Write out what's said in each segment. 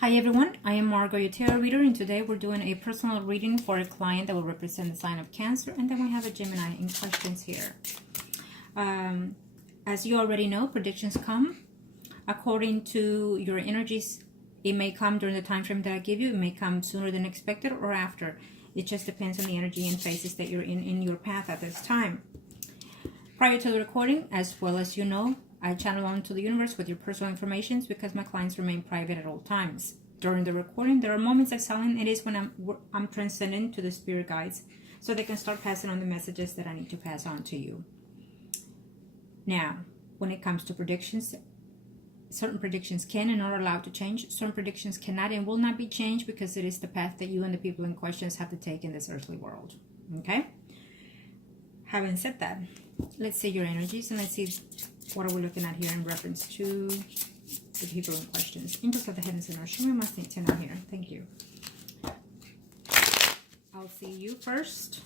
Hi everyone, I am Margourtarotreader, and today we're doing a personal reading for a client that will represent the sign of Cancer, and then we have a Gemini in questions here. As you already know, predictions come according to your energies. It may come during the time frame that I give you. It may come sooner than expected or after. It just depends on the energy and phases that you're in your path at this time. Prior to the recording, as well as you know, I channel on to the universe with your personal information because my clients remain private at all times. During the recording, there are moments of silence. It is when I'm transcending to the spirit guides so they can start passing on the messages that I need to pass on to you. Now, when it comes to predictions, certain predictions can and are allowed to change. Certain predictions cannot and will not be changed because it is the path that you and the people in questions have to take in this earthly world. Okay? Having said that, let's see your energies and let's see what are we looking at here in reference to the people in questions. Angels of the heavens and earth, show me my thing out here. Thank you. I'll see you first.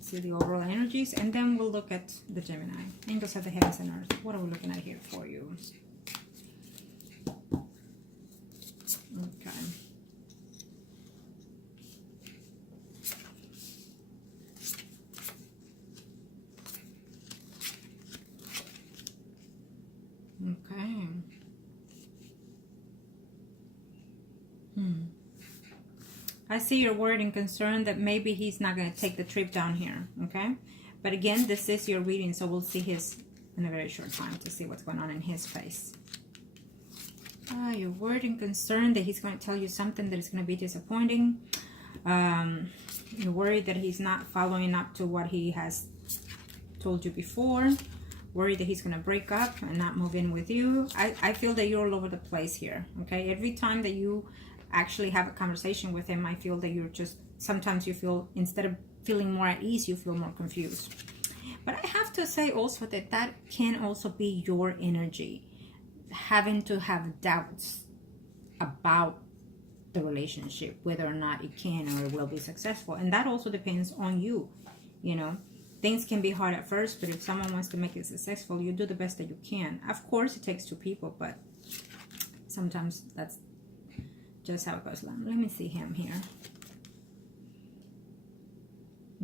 See the overall energies, and then we'll look at the Gemini. Angels of the heavens and earth, what are we looking at here for you? Okay. Okay. I see you're worried and concerned that maybe he's not going to take the trip down here, okay? But again, this is your reading, so we'll see his in a very short time to see what's going on in his face. You're worried and concerned that he's going to tell you something that is going to be disappointing. You're worried that he's not following up to what he has told you before. Worried that he's going to break up and not move in with you. I feel that you're all over the place here, okay? Every time that you actually have a conversation with him, I feel that you're just, sometimes you feel, instead of feeling more at ease, you feel more confused. But I have to say also that that can also be your energy, having to have doubts about the relationship, whether or not it can or it will be successful. And that also depends on you, you know. Things can be hard at first, but if someone wants to make it successful, you do the best that you can. Of course, it takes two people, but sometimes that's just how it goes. Let me see him here.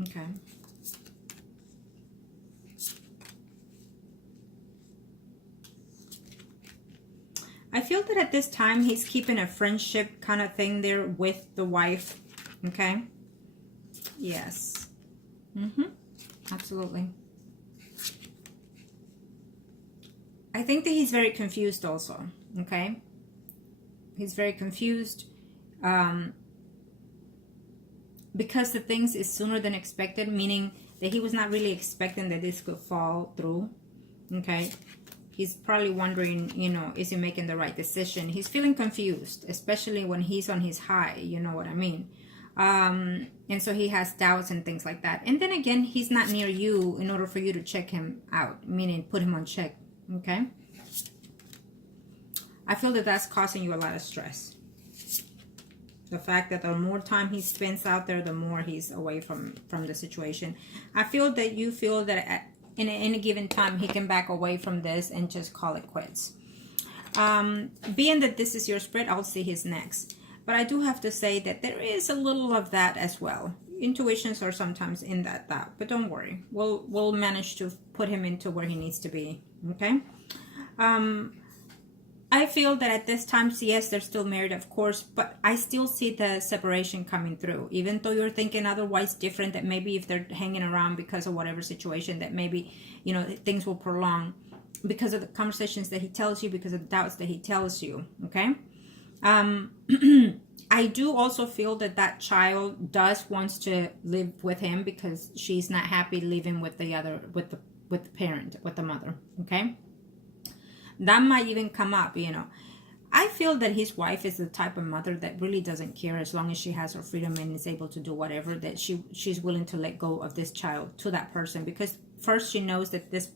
Okay. I feel that at this time, he's keeping a friendship kind of thing there with the wife. Okay. Yes. Absolutely. I think that he's very confused also, okay? He's very confused because the things is sooner than expected, meaning that he was not really expecting that this could fall through, okay? He's probably wondering, you know, is he making the right decision? He's feeling confused, especially when he's on his high, you know what I mean? And so he has doubts and things like that. And then again, he's not near you in order for you to check him out, meaning put him on check, okay? I feel that that's causing you a lot of stress. The fact that the more time he spends out there, the more he's away from the situation. I feel that you feel that in any given time, he can back away from this and just call it quits. Being that this is your spread, I'll see his next. But I do have to say that there is a little of that as well. Intuitions are sometimes in that thought, but don't worry. We'll manage to put him into where he needs to be, okay? I feel that at this time, yes, they're still married, of course, but I still see the separation coming through. Even though you're thinking otherwise different, that maybe if they're hanging around because of whatever situation, that maybe, you know, things will prolong because of the conversations that he tells you, because of the doubts that he tells you, okay? I do also feel that that child wants to live with him because she's not happy living with the parent, with the mother, okay? That might even come up, you know. I feel that his wife is the type of mother that really doesn't care as long as she has her freedom and is able to do whatever, that she's willing to let go of this child to that person, because first she knows that this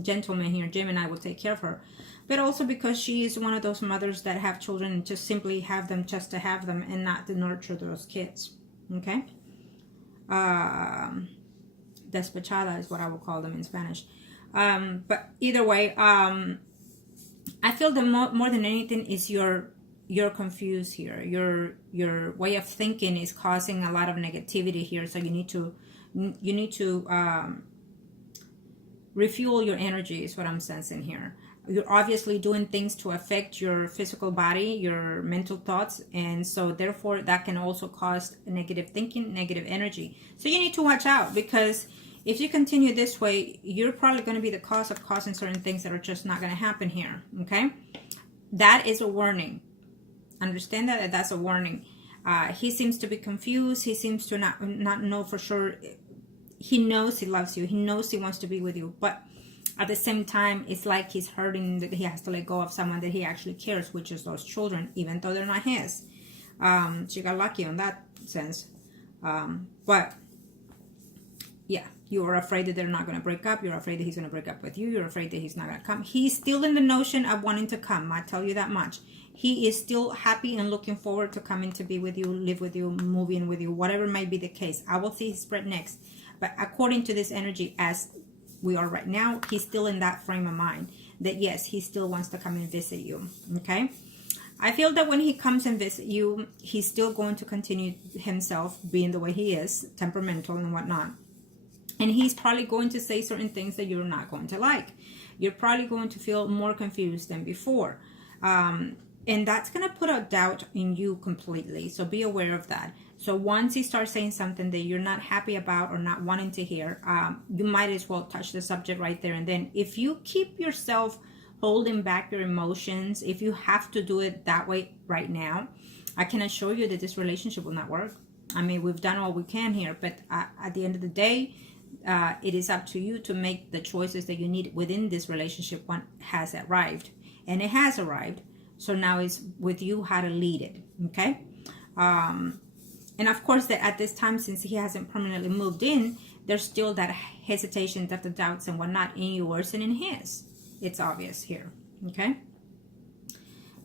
gentleman here, Gemini, will take care of her, but also because she is one of those mothers that have children and just simply have them just to have them and not to nurture those kids, okay? Despechada is what I would call them in Spanish. But either way, I feel that more than anything is your you're confused here. Your way of thinking is causing a lot of negativity here. So you need to refuel your energy is what I'm sensing here. You're obviously doing things to affect your physical body, your mental thoughts, and so therefore that can also cause negative thinking, negative energy. So you need to watch out, because if you continue this way, you're probably going to be the cause of causing certain things that are just not going to happen here. Okay, that is a warning. Understand that that's a warning. He seems to be confused. He seems to not know for sure. He knows he loves you. He knows he wants to be with you, but at the same time, it's like he's hurting that he has to let go of someone that he actually cares, which is those children, even though they're not his. She got lucky on that sense. But yeah, you are afraid that they're not going to break up. You're afraid that he's going to break up with you. You're afraid that he's not going to come. He's still in the notion of wanting to come. I tell you that much. He is still happy and looking forward to coming to be with you, live with you, move in with you, whatever might be the case. I will see his spread next. But according to this energy, as we are right now, he's still in that frame of mind that yes, he still wants to come and visit you. Okay, I feel that when he comes and visit you, he's still going to continue himself being the way he is, temperamental and whatnot, and he's probably going to say certain things that you're not going to like. You're probably going to feel more confused than before, and that's going to put a doubt in you completely, so be aware of that. So once he starts saying something that you're not happy about or not wanting to hear, you might as well touch the subject right there and then. If you keep yourself holding back your emotions, if you have to do it that way right now, I can assure you that this relationship will not work. I mean, we've done all we can here, but at the end of the day, it is up to you to make the choices that you need within this relationship when it has arrived. And it has arrived. So now it's with you how to lead it, okay? And of course, that at this time, since he hasn't permanently moved in, there's still that hesitation, that the doubts and whatnot in yours and in his. It's obvious here, okay?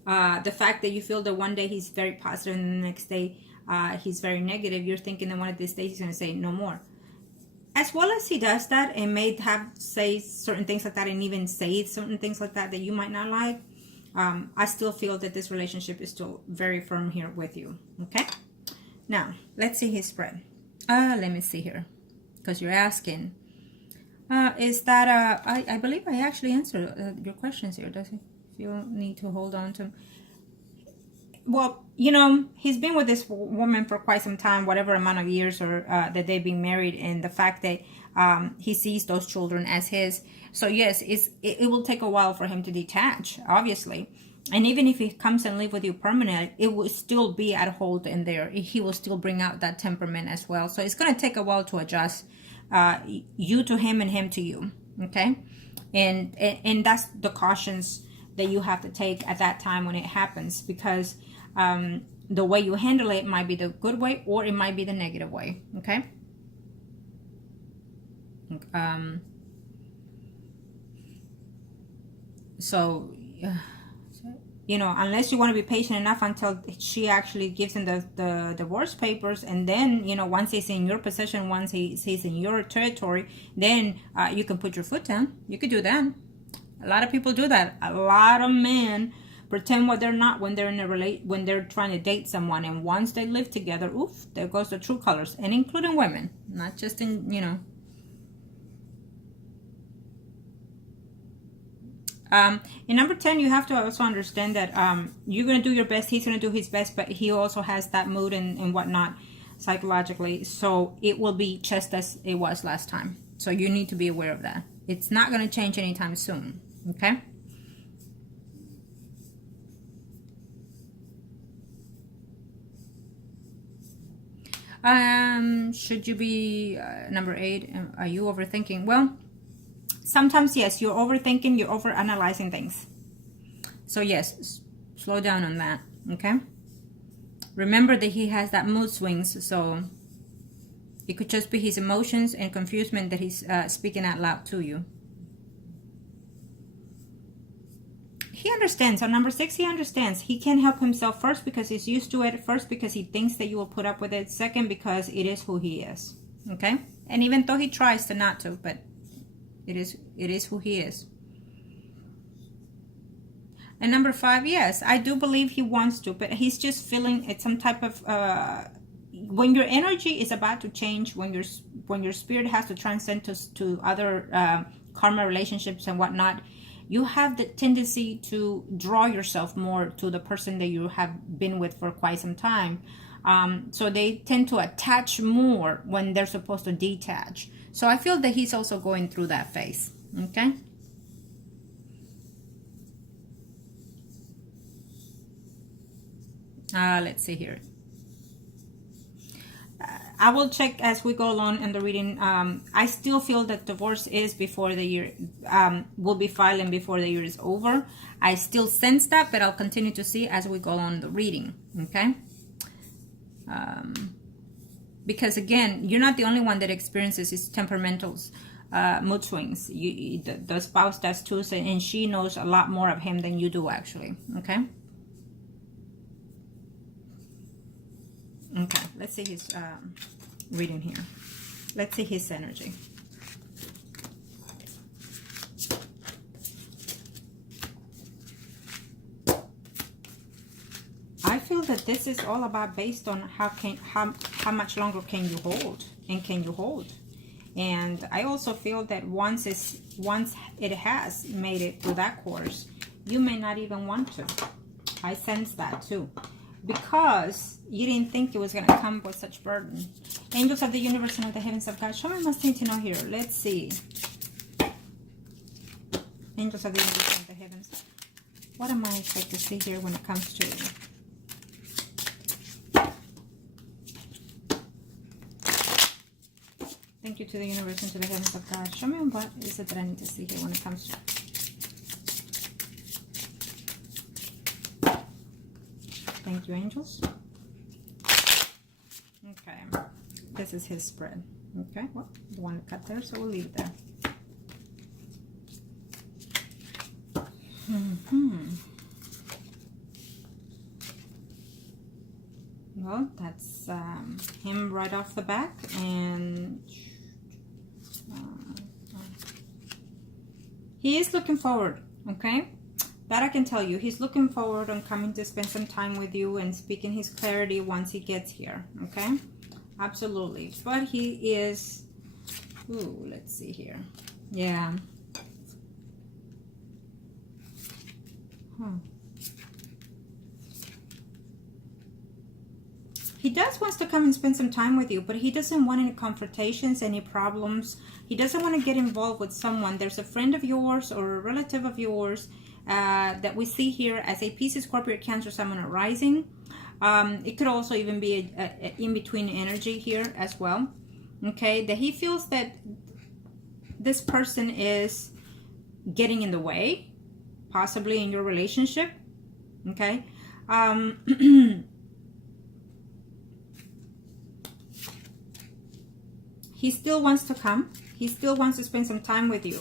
The fact that you feel that one day he's very positive and the next day he's very negative, you're thinking that one of these days he's going to say no more. As well as he does that and may have say certain things like that and even say certain things like that that you might not like, I still feel that this relationship is still very firm here with you, okay? Now, let's see his spread. Let me see here, because you're asking. Is that, I believe I actually answered your questions here, does he? You need to hold on to. Well, you know, he's been with this woman for quite some time, whatever amount of years or that they've been married, and the fact that he sees those children as his. So yes, it will take a while for him to detach, obviously. And even if he comes and live with you permanently, it will still be at hold in there. He will still bring out that temperament as well. So it's going to take a while to adjust you to him and him to you. Okay? And that's the cautions that you have to take at that time when it happens. Because the way you handle it might be the good way or it might be the negative way. Okay? So... you know, unless you want to be patient enough until she actually gives him the divorce papers, and then, you know, once he's in your possession, once he's in your territory, then you can put your foot down. You could do that. A lot of people do that. A lot of men pretend what they're not when they're when they're trying to date someone, and once they live together, oof, there goes the true colors, and including women, not just in, you know. In number 10, you have to also understand that you're going to do your best. He's going to do his best, but he also has that mood and whatnot psychologically. So it will be just as it was last time. So you need to be aware of that. It's not going to change anytime soon. Okay? Should you be number 8? Are you overthinking? Well, sometimes, yes, you're overthinking, you're overanalyzing things. So, yes, slow down on that, okay? Remember that he has that mood swings, so it could just be his emotions and confusion that he's speaking out loud to you. He understands. On number 6, he understands. He can't help himself, first because he's used to it, first because he thinks that you will put up with it, second because it is who he is, okay? And even though he tries to not to, but... It is who he is. And number 5, yes, I do believe he wants to, but he's just feeling it's some type of when your energy is about to change, when your spirit has to transcend to other karma relationships and whatnot, you have the tendency to draw yourself more to the person that you have been with for quite some time. So they tend to attach more when they're supposed to detach. So I feel that he's also going through that phase. Okay. Let's see here. I will check as we go along in the reading. I still feel that divorce is before the year, will be filing before the year is over. I still sense that, but I'll continue to see as we go on the reading. Okay. Because again, you're not the only one that experiences these temperamentals, mood swings. The spouse does too, and she knows a lot more of him than you do, actually. Okay. Okay, let's see his reading here. Let's see his energy. I feel that this is all about based on how much longer can you hold, and can you hold. And I also feel that once it has made it through that course, you may not even want to. I sense that too, because you didn't think it was going to come with such burden. Angels of the universe and of the heavens of God, show me what's need to know here. Let's see. Angels of the universe and of the heavens. What am I expected to see here when it comes to thank you to the universe and to the heavens of God. Show me what is it that I need to see here when it comes to thank you, angels. Okay, this is his spread. Okay, well, the one cut there, so we'll leave it there. Well, that's him right off the back, and he is looking forward. Okay. That I can tell you. He's looking forward on coming to spend some time with you and speaking his clarity once he gets here. Okay? Absolutely. But he is... Ooh, let's see here. Yeah. He does wants to come and spend some time with you, but he doesn't want any confrontations, any problems. He doesn't want to get involved with someone. There's a friend of yours or a relative of yours that we see here as a Pisces, Scorpio, Cancer, Sun, or Rising. It could also even be a in-between energy here as well. Okay, that he feels that this person is getting in the way, possibly in your relationship. Okay. He still wants to come. He still wants to spend some time with you.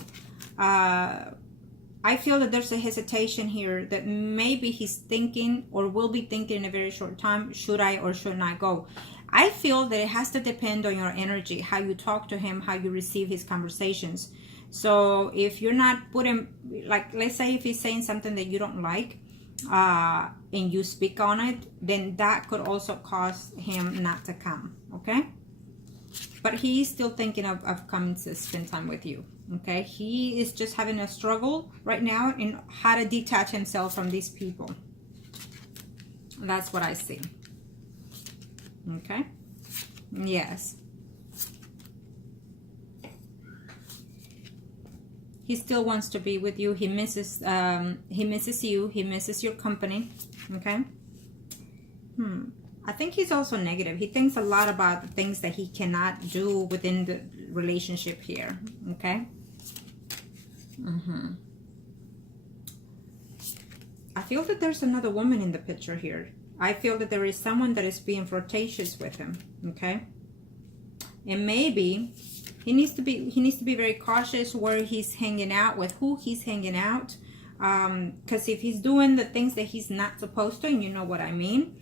I feel that there's a hesitation here that maybe he's thinking or will be thinking in a very short time, should I or should not go? I feel that it has to depend on your energy, how you talk to him, how you receive his conversations. So if you're not putting, like, let's say if he's saying something that you don't like, and you speak on it, then that could also cause him not to come, okay? But he's still thinking of coming to spend time with you. Okay, he is just having a struggle right now in how to detach himself from these people. That's what I see. Okay. Yes. He still wants to be with you. He misses you. He misses your company. Okay. I think he's also negative. He thinks a lot about the things that he cannot do within the relationship here. Okay. I feel that there's another woman in the picture here. I feel that there is someone that is being flirtatious with him. Okay. And maybe he needs to be very cautious where he's hanging out, with who he's hanging out. Because if he's doing the things that he's not supposed to, and you know what I mean,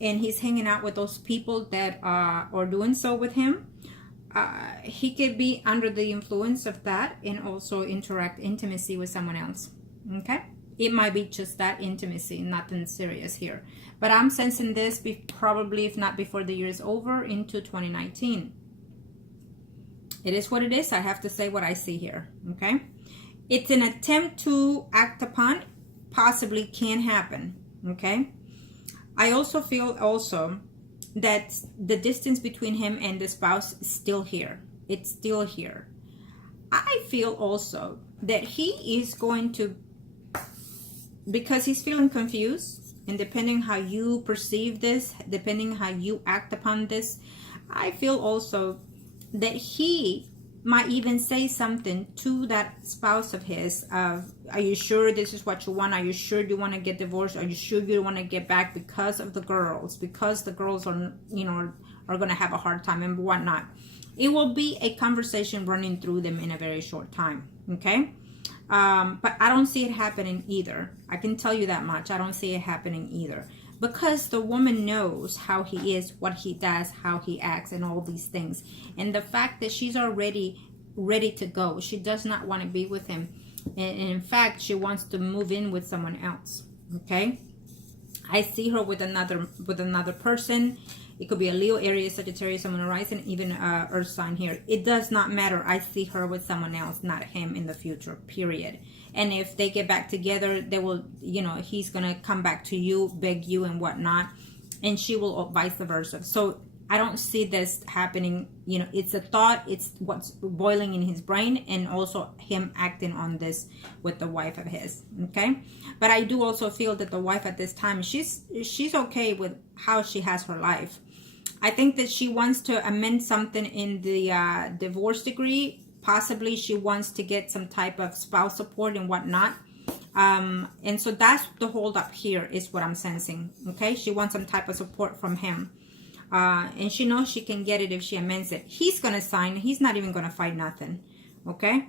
and he's hanging out with those people that are doing so with him, he could be under the influence of that and also interact intimacy with someone else. Okay? It might be just that intimacy, nothing serious here. But I'm sensing this probably, if not before the year is over, into 2019. It is what it is. I have to say what I see here, okay? It's an attempt to act upon, possibly can happen, okay? I also feel that the distance between him and the spouse is still here. It's still here. I feel also that he is going to, because he's feeling confused, and depending how you perceive this, depending how you act upon this, I feel also that he might even say something to that spouse of his. Are you sure this is what you want? Are you sure you want to get divorced? Are you sure you want to get back because of the girls? Because the girls are, you know, are going to have a hard time and whatnot. It will be a conversation running through them in a very short time, okay? But I don't see it happening either. I can tell you that much. I don't see it happening either. Because the woman knows how he is, what he does, how he acts, and all these things. And the fact that she's already ready to go. She does not want to be with him. And in fact, she wants to move in with someone else. Okay? I see her with another person. It could be a Leo, Aries, Sagittarius, Sun, Rising, even Earth sign here. It does not matter. I see her with someone else, not him in the future, period. And if they get back together, they will, you know, he's going to come back to you, beg you and whatnot. And she will vice versa. So I don't see this happening. You know, it's a thought. It's what's boiling in his brain, and also him acting on this with the wife of his. Okay. But I do also feel that the wife at this time, she's okay with how she has her life. I think that she wants to amend something in the divorce decree. Possibly she wants to get some type of spouse support and whatnot. And so that's the hold up here, is what I'm sensing. Okay, she wants some type of support from him. And she knows she can get it if she amends it. He's going to sign. He's not even going to fight nothing. Okay.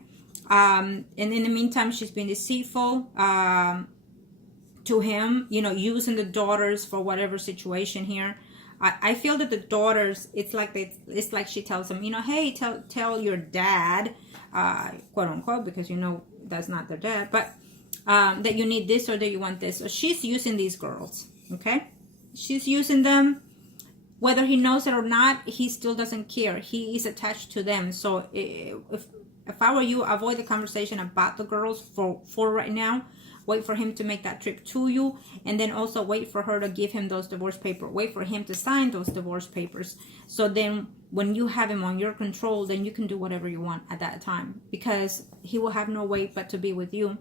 And in the meantime, she's been deceitful to him, you know, using the daughters for whatever situation here. I feel that the daughters, it's like she tells them, you know, hey, tell your dad, quote unquote, because you know that's not their dad, but that you need this or that you want this. So she's using these girls, okay? She's using them. Whether he knows it or not, he still doesn't care. He is attached to them. So if I were you, avoid the conversation about the girls for right now. Wait for him to make that trip to you, and then also wait for her to give him those divorce papers. Wait for him to sign those divorce papers. So then when you have him on your control, then you can do whatever you want at that time, because he will have no way but to be with you.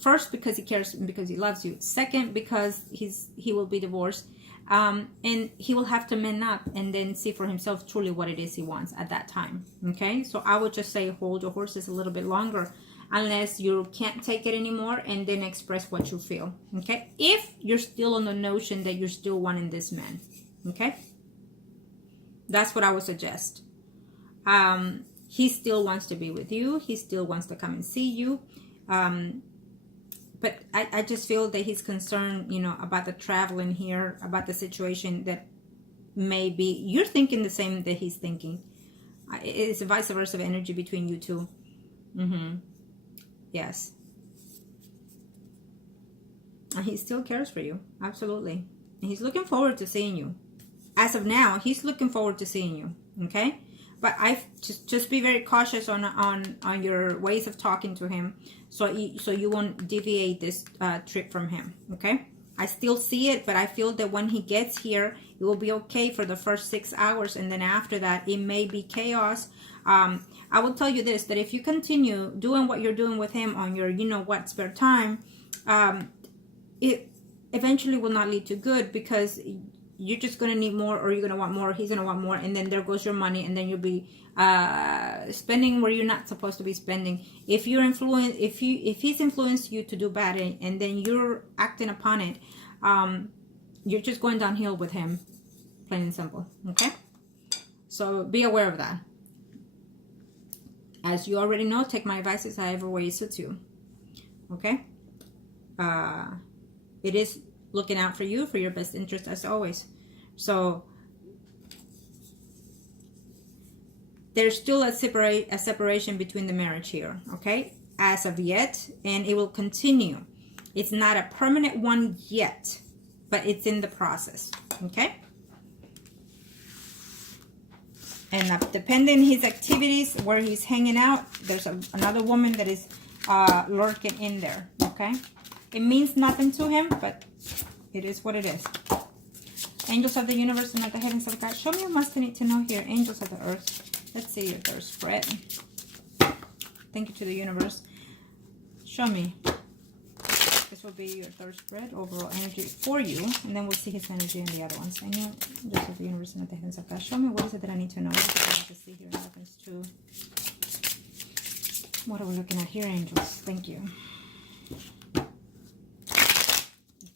First, because he cares and because he loves you. Second, because he will be divorced. And he will have to man up and then see for himself truly what it is he wants at that time. Okay, so I would just say hold your horses a little bit longer, unless you can't take it anymore, and then express what you feel. Okay, if you're still on the notion that you're still wanting this man. Okay, that's what I would suggest. He still wants to be with you. He still wants to come and see you. But I just feel that he's concerned, you know, about the traveling here, about the situation that maybe you're thinking the same that he's thinking. It's a vice versa energy between you two. Yes. And he still cares for you. Absolutely. And he's looking forward to seeing you. As of now, he's looking forward to seeing you. Okay? But I just be very cautious on your ways of talking to him, so you won't deviate this trip from him. Okay? I still see it, but I feel that when he gets here, it will be okay for the first 6 hours, and then after that, it may be chaos. I will tell you this, that if you continue doing what you're doing with him on your, you know what, spare time, it eventually will not lead to good, because you're just going to need more, or you're going to want more, he's going to want more, and then there goes your money, and then you'll be spending where you're not supposed to be spending. If you're influenced, if he's influenced you to do bad, and then you're acting upon it, you're just going downhill with him, plain and simple. Okay, so be aware of that. As you already know, take my advice however way it suits you. Okay, it is looking out for you, for your best interest, as always. So there's still a separation between the marriage here, okay, as of yet, and it will continue. It's not a permanent one yet, but it's in the process, okay? And depending on his activities, where he's hanging out, there's another woman that is lurking in there, okay? It means nothing to him, but it is what it is. Angels of the universe and of the heavens of God, show me what must I need to know here. Angels of the earth. Let's see your third spread. Thank you to the universe. Show me. This will be your third spread, overall energy for you. And then we'll see his energy in the other ones. Angels of the universe and of the heavens of God. Show me what is it that I need to know. What is it that I have to see here in reference to. What are we looking at here, angels? Thank you.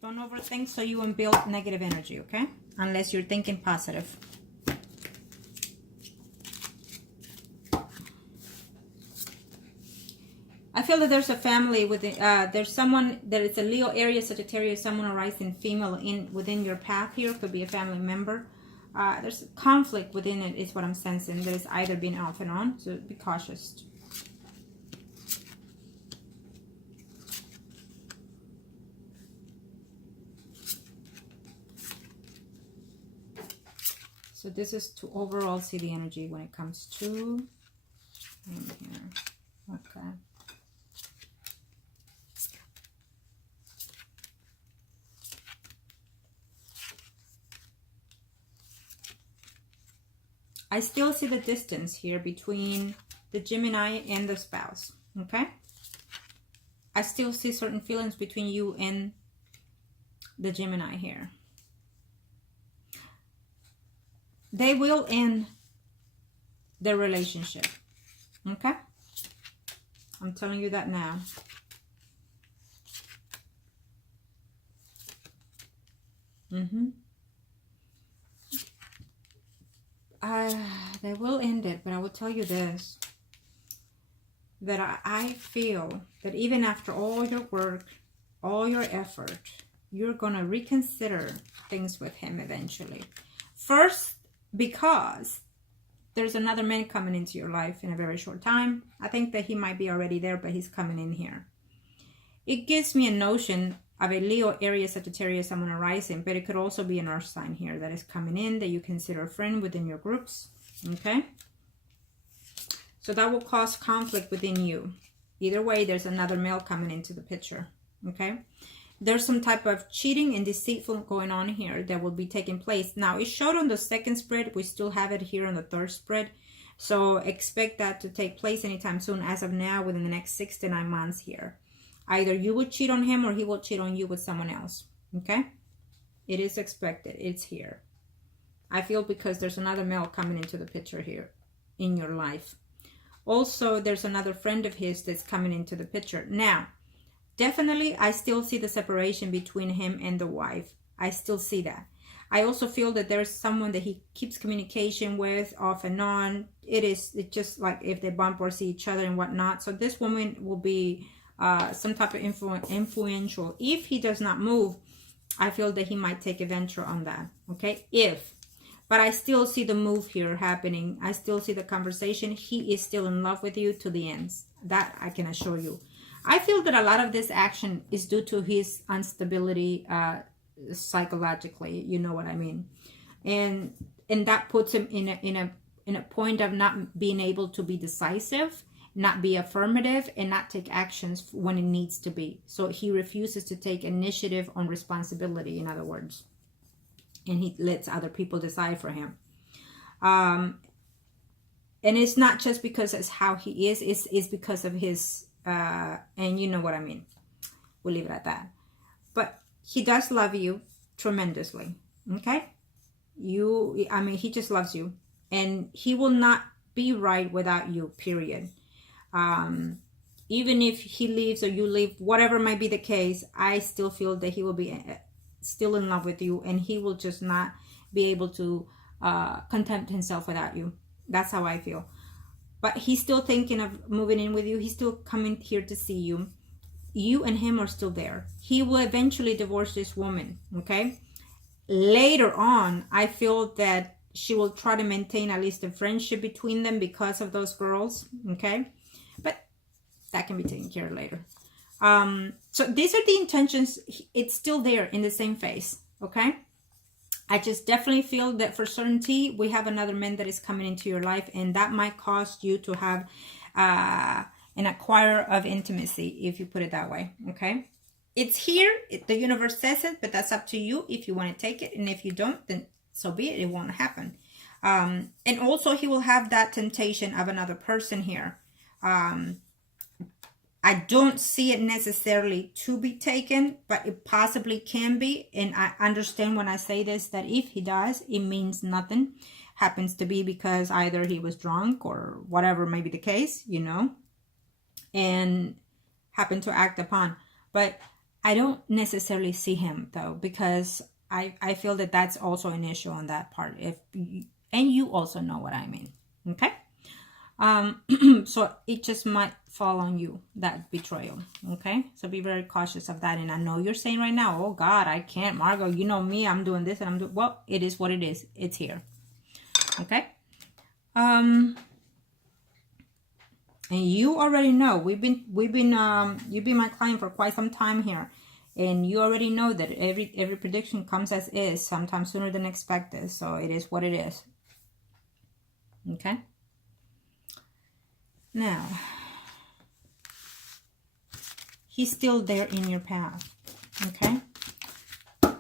Don't overthink so you won't build negative energy, okay? Unless you're thinking positive. I feel that there's a family within, there's someone that is a Leo, Aries, Sagittarius, someone arising female within your path here. Could be a family member. There's conflict within it is what I'm sensing. That is either being off and on, so be cautious. So this is to overall see the energy when it comes to him here. Okay. I still see the distance here between the Gemini and the spouse, okay? I still see certain feelings between you and the Gemini here. They will end their relationship, okay? I'm telling you that now. They will end it, but I will tell you this, that I feel that even after all your work, all your effort, you're going to reconsider things with him eventually. First, because there's another man coming into your life in a very short time. I think that he might be already there, but he's coming in here. It gives me a notion of a Leo, Aries, Sagittarius, someone arising, but it could also be an earth sign here that is coming in that you consider a friend within your groups, okay? So that will cause conflict within you. Either way, there's another male coming into the picture, okay? There's some type of cheating and deceitful going on here that will be taking place. Now, it showed on the second spread. We still have it here on the third spread. So expect that to take place anytime soon, as of now, within the next 6 to 9 months here. Either you will cheat on him or he will cheat on you with someone else, okay? It is expected. It's here. I feel because there's another male coming into the picture here in your life. Also, there's another friend of his that's coming into the picture. Now, definitely, I still see the separation between him and the wife. I still see that. I also feel that there's someone that he keeps communication with off and on. It's just like if they bump or see each other and whatnot. So this woman will be some type of influential. If he does not move, I feel that he might take a venture on that. Okay, but I still see the move here happening. I still see the conversation. He is still in love with you to the ends. That I can assure you. I feel that a lot of this action is due to his instability psychologically. You know what I mean, and that puts him in a point of not being able to be decisive, not be affirmative, and not take actions when it needs to be. So he refuses to take initiative on responsibility, in other words, and he lets other people decide for him. And it's not just because it's how he is, it's because of his and you know what I mean. We'll leave it at that. But he does love you tremendously, okay? He just loves you, and he will not be right without you, period. Even if he leaves or you leave, whatever might be the case, I still feel that he will be still in love with you, and he will just not be able to content himself without you. That's how I feel. But he's still thinking of moving in with you. He's still coming here to see you. You and him are still there. He will eventually divorce this woman, okay? Later on, I feel that she will try to maintain at least a friendship between them because of those girls, okay? But that can be taken care of later. So these are the intentions. It's still there in the same phase. Okay. I just definitely feel that for certainty, we have another man that is coming into your life, and that might cause you to have an acquirer of intimacy, if you put it that way. Okay. It's here. The universe says it, but that's up to you if you want to take it. And if you don't, then so be it. It won't happen. And also, he will have that temptation of another person here. I don't see it necessarily to be taken, but it possibly can be. And I understand when I say this, that if he does, it means nothing. Happens to be because either he was drunk or whatever may be the case, you know, and happened to act upon. But I don't necessarily see him, though, because I feel that that's also an issue on that part. And you also know what I mean, okay? So it just might fall on you, that betrayal, okay? So be very cautious of that. And I know you're saying right now, oh God, I can't, Margot, you know me, I'm doing this and I'm doing, well, it is what it is. It's here, okay? And you already know, you've been my client for quite some time here. And you already know that every prediction comes as is, sometimes sooner than expected. So it is what it is. Okay? Now, he's still there in your path. Okay?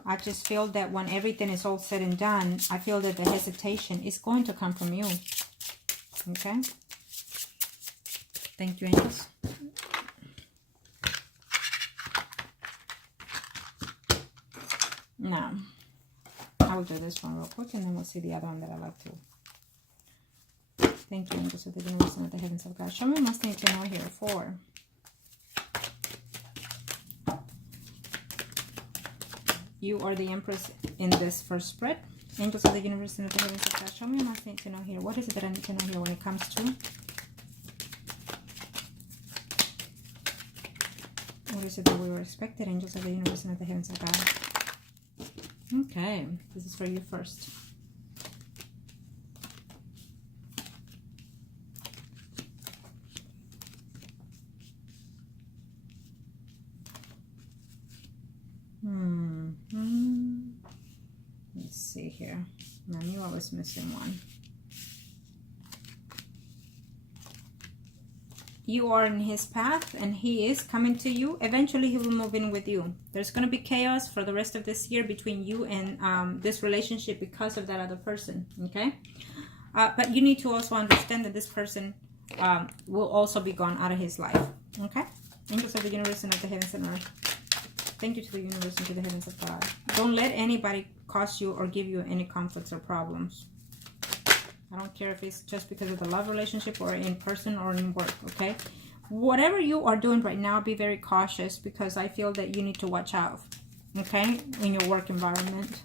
I just feel that when everything is all said and done, I feel that the hesitation is going to come from you. Okay? Thank you, angels. Now, I will do this one real quick, and then we'll see the other one that I like to. Thank you, angels of the universe and of the heavens of God. Show me must need to know here. 4. You are the Empress in this first spread. Angels of the universe and of the heavens of God. Show me must need to know here. What is it that I need to know here when it comes to? What is it that we were expected? Angels of the universe and of the heavens of God. Okay, this is for you first. Let's see here. I knew I was missing one. You are in his path and he is coming to you. Eventually he will move in with you. There's going to be chaos for the rest of this year between you and this relationship because of that other person, okay? But you need to also understand that this person will also be gone out of his life, okay? Angels of the universe and of the heavens and earth. Thank you to the universe and to the heavens of God. Don't let anybody cause you or give you any conflicts or problems. I don't care if it's just because of the love relationship or in person or in work, okay? Whatever you are doing right now, be very cautious because I feel that you need to watch out, okay? In your work environment.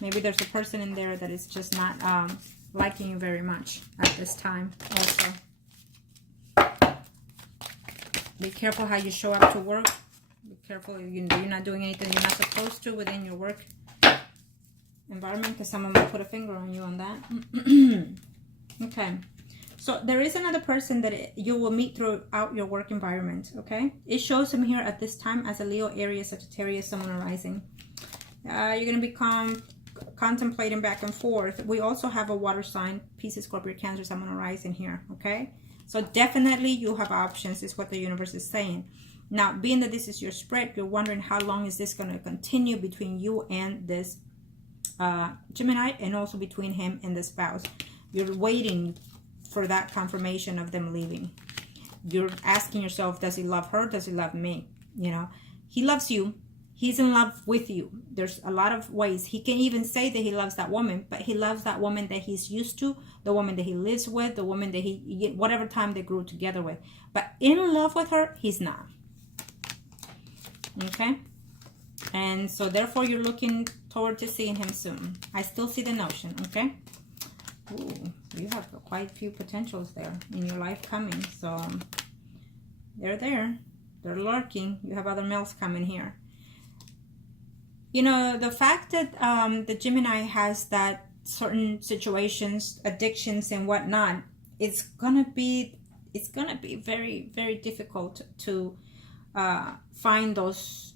Maybe there's a person in there that is just not liking you very much at this time also. Be careful how you show up to work. Be careful you're not doing anything you're not supposed to within your work environment because someone will put a finger on you on that. Okay, so there is another person that you will meet throughout your work environment, okay? It shows him here at this time as a Leo, Aries, Sagittarius, someone arising. You're going to be contemplating back and forth. We also have a water sign, Pisces, Scorpio, Cancer, someone arising here, okay? So definitely you have options is what the universe is saying. Now, being that this is your spread, you're wondering how long is this going to continue between you and this Gemini, and also between him and the spouse. You're waiting for that confirmation of them leaving. You're asking yourself, does he love her? Does he love me? You know, he loves you. He's in love with you. There's a lot of ways. He can even say that he loves that woman, but he loves that woman that he's used to, the woman that he lives with, the woman that he, whatever time they grew together with. But in love with her, he's not. Okay? And so therefore you're looking forward to seeing him soon. I still see the notion, okay? Ooh, you have quite a few potentials there in your life coming. So they're there. They're lurking. You have other males coming here. You know, the fact that the Gemini has that certain situations, addictions and whatnot, it's gonna be very, very difficult to find those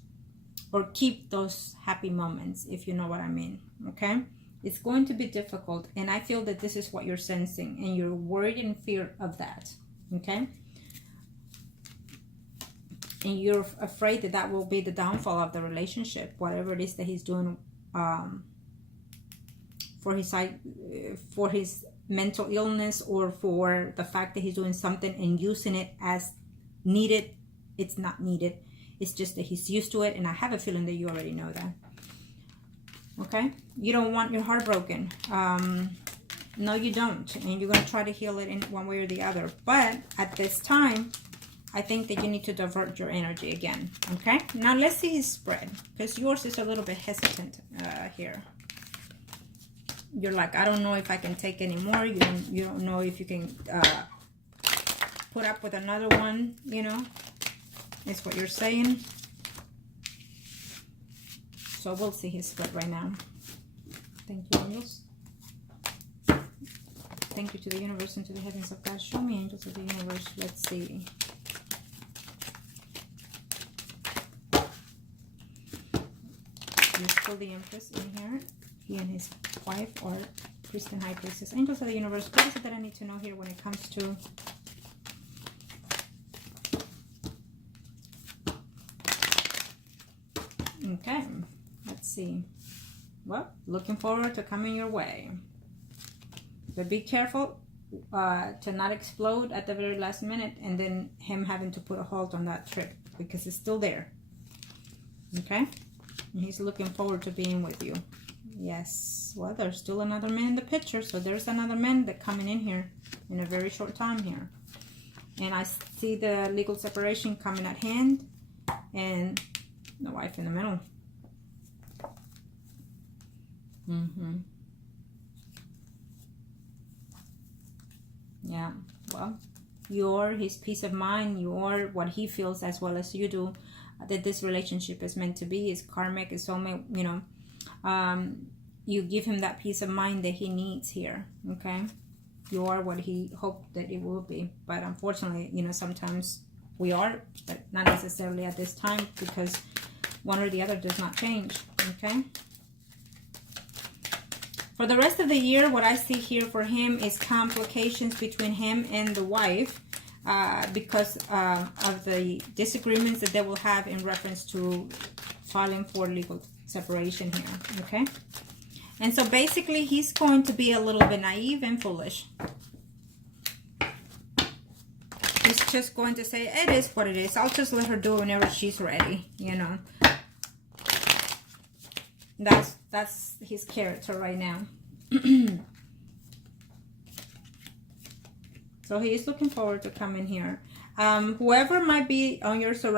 or keep those happy moments, if you know what I mean. Okay, it's going to be difficult, and I feel that this is what you're sensing, and you're worried and fear of that. Okay, and you're afraid that that will be the downfall of the relationship, whatever it is that he's doing for his mental illness, or for the fact that he's doing something and using it as needed. It's not needed. It's just that he's used to it, and I have a feeling that you already know that. Okay? You don't want your heart broken. No, you don't. And you're going to try to heal it in one way or the other. But at this time, I think that you need to divert your energy again. Okay? Now let's see his spread, because yours is a little bit hesitant here. You're like, I don't know if I can take any more. You don't know if you can put up with another one, you know. Is what you're saying. So we'll see his spread right now. Thank you, angels. Thank you to the universe and to the heavens of God. Show me, angels of the universe. Let's see. Let's pull the Empress in here. He and his wife are priest and high priestess. Angels of the universe, what is it that I need to know here when it comes to okay, let's see. Well, looking forward to coming your way. But be careful to not explode at the very last minute, and then him having to put a halt on that trip, because it's still there. Okay? And he's looking forward to being with you. Yes. Well, there's still another man in the picture, so there's another man that coming in here in a very short time here. And I see the legal separation coming at hand, and the wife in the middle. Yeah, well, you're his peace of mind. You're what he feels as well as you do, that this relationship is meant to be. Is karmic, is soulmate, you know. You give him that peace of mind that he needs here. Okay, you are what he hoped that it will be. But unfortunately, you know, sometimes we are, but not necessarily at this time, because one or the other does not change. Okay. For the rest of the year, what I see here for him is complications between him and the wife, because of the disagreements that they will have in reference to filing for legal separation here. Okay. And so basically, he's going to be a little bit naive and foolish. He's just going to say, it is what it is. I'll just let her do it whenever she's ready, you know. That's his character right now. So he is looking forward to coming here. Whoever might be on your surroundings,